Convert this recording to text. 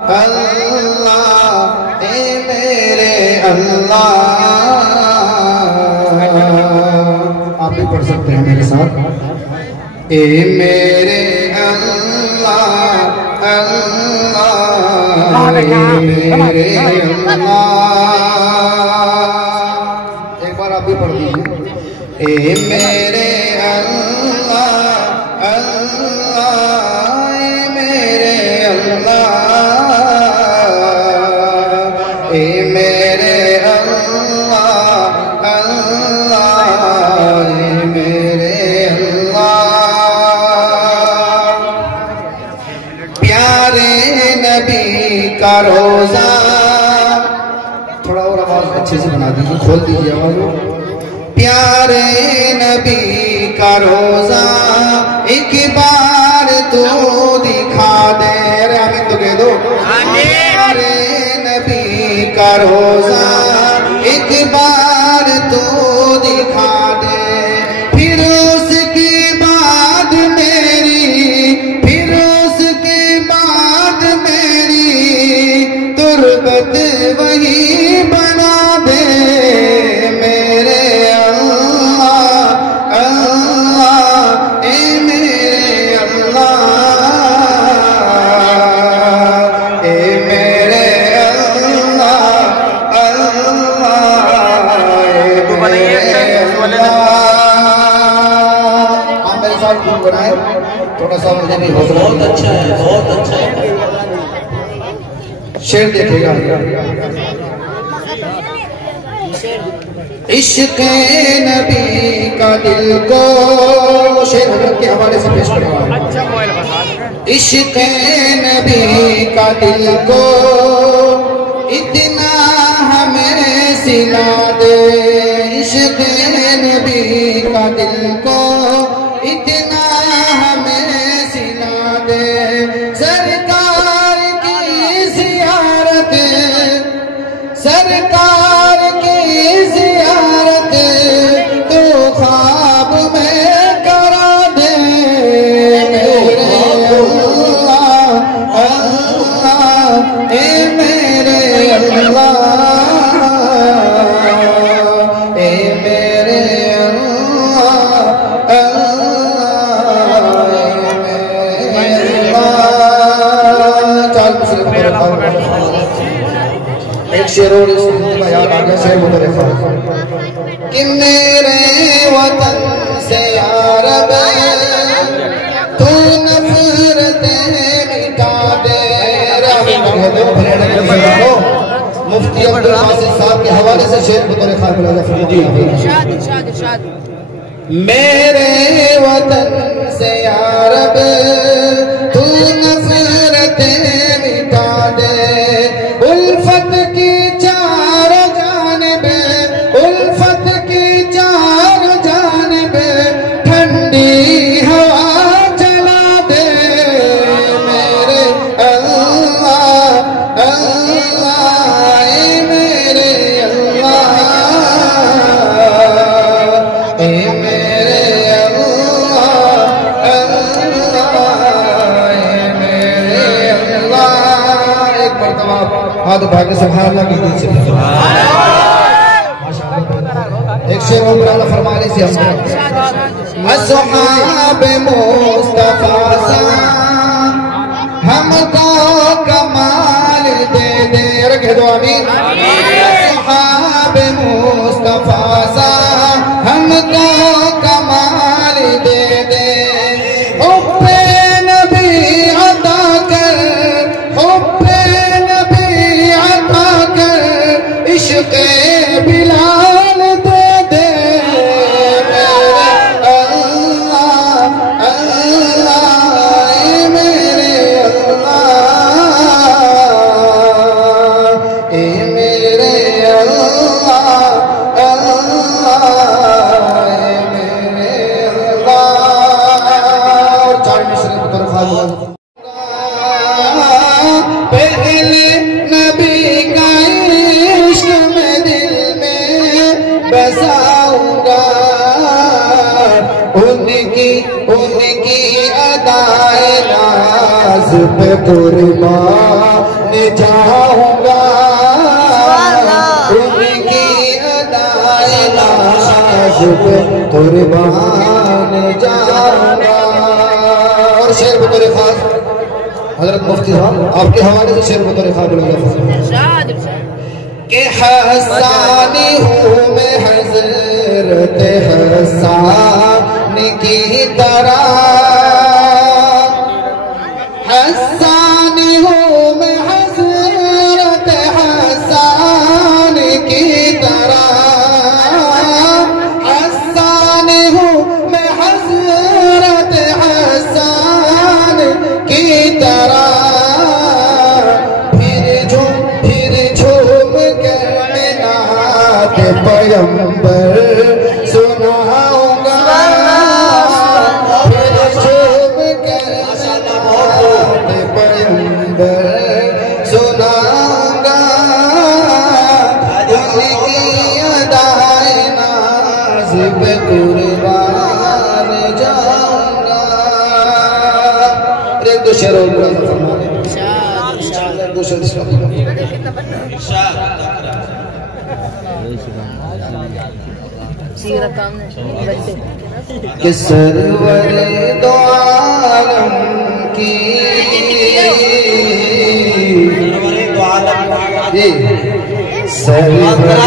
अल्लाह ए मेरे अल्लाह। आप भी पढ़ सकते हैं मेरे साथ। ए मेरे अल्लाह अल्लाह ए मेरे अल्लाह। एक बार आप भी पढ़ दीजिए। ए मेरे अल्लाह अल्लाह ए मेरे अल्लाह ए मेरे अल्लाह अल्लाह ए मेरे अल्लाह। प्यारे नबी का रोजा, थोड़ा और आवाज अच्छे से बना दीजिए, खोल दीजिए आवाज। प्यारे नबी का रोजा एक बार तो दिखा दे। अरे आमीन तो कह दो। प्यारे नबी का रोजा एक बार तो दिखा दे। फिर उसके बाद मेरी, फिर उसके बाद मेरी तुरबत वही बना दे। मेरे बनाए थोड़ा सा मुझे भी बहुत अच्छा है, बहुत अच्छा है। शेर देखिएगा। इश्क़ नबी का दिल को, शेर हज़रत के हवाले से पेश करवा। इश्क़ नबी का दिल को इतना हमें सिला दे। इश्क़ नबी का दिल को इतना हमें सिला दे। सरकार की ज़ियारत, सरकार की ज़ियारत तो ख्वाब में करा दे। मेरे अल्लाह अल्लाह ए मेरे अल्लाह ए मेरे एक शेर और याद आ गया। शेर मुतलफ़ा कि मेरे वतन से यार तू नफरतें मिटा दे। मुफ्ती अब्दुल वासिफ साहब के हवाले से शेर मुतलफ़ा। मेरे वतन से यार तू नफरतें मिटा दे। उल्फत की चार जानिब, उल्फत की चार जानिब ठंडी हवा चला दे। मेरे अल्लाह अल्लाह ए मेरे अल्लाह ए मेरे अल्लाह अल्लाह ए मेरे अल्लाह। एक मरतबा हाथ उठा के सुभान अल्लाह की दिल से माशाअल्लाह। एक शेर और फरमाने से हम अस्हाब मुस्तफा सा हमको कमाल दे दे। रखे दो आमीन। अस्हाब मुस्तफा सा हमको कमाल दे दे। हुब्बे नबी अता कर, हुब्बे नबी अता कर, इश्क़े बिलाल दे दे। मेरे अल्लाह अल्लाह ए मेरे अल्लाह ए मेरे अल्लाह अल्लाह ए मेरे अल्लाह। और चार मिसरे की तरफ पहले नबी का इश्क़ में दिल में बसाऊंगा। उनकी उनकी अदाए नाज़ पे कुर्बान जाऊंगा, उनकी अदाए नाज़ पे कुर्बान जाऊंगा। और शेर बतौर खास हजरत मुफ्ती साहब आपके हवाले से शेर बतौर खास बोलेंगे कि हसानी हूँ मैं हज़रत हसान की तरह, हसानी हूँ मैं हज़रत हसान की तरह, हसानी हूँ मैं हज़रत हसान की तरह। पैगंबर सुनाऊंगा, फिर झूम कर पैगंबर सुनाऊंगा, उनकी अदाए नाज़ पे कुर्बान जाऊंगा। एक दो शेर कि सरवर दो आलम की सरवर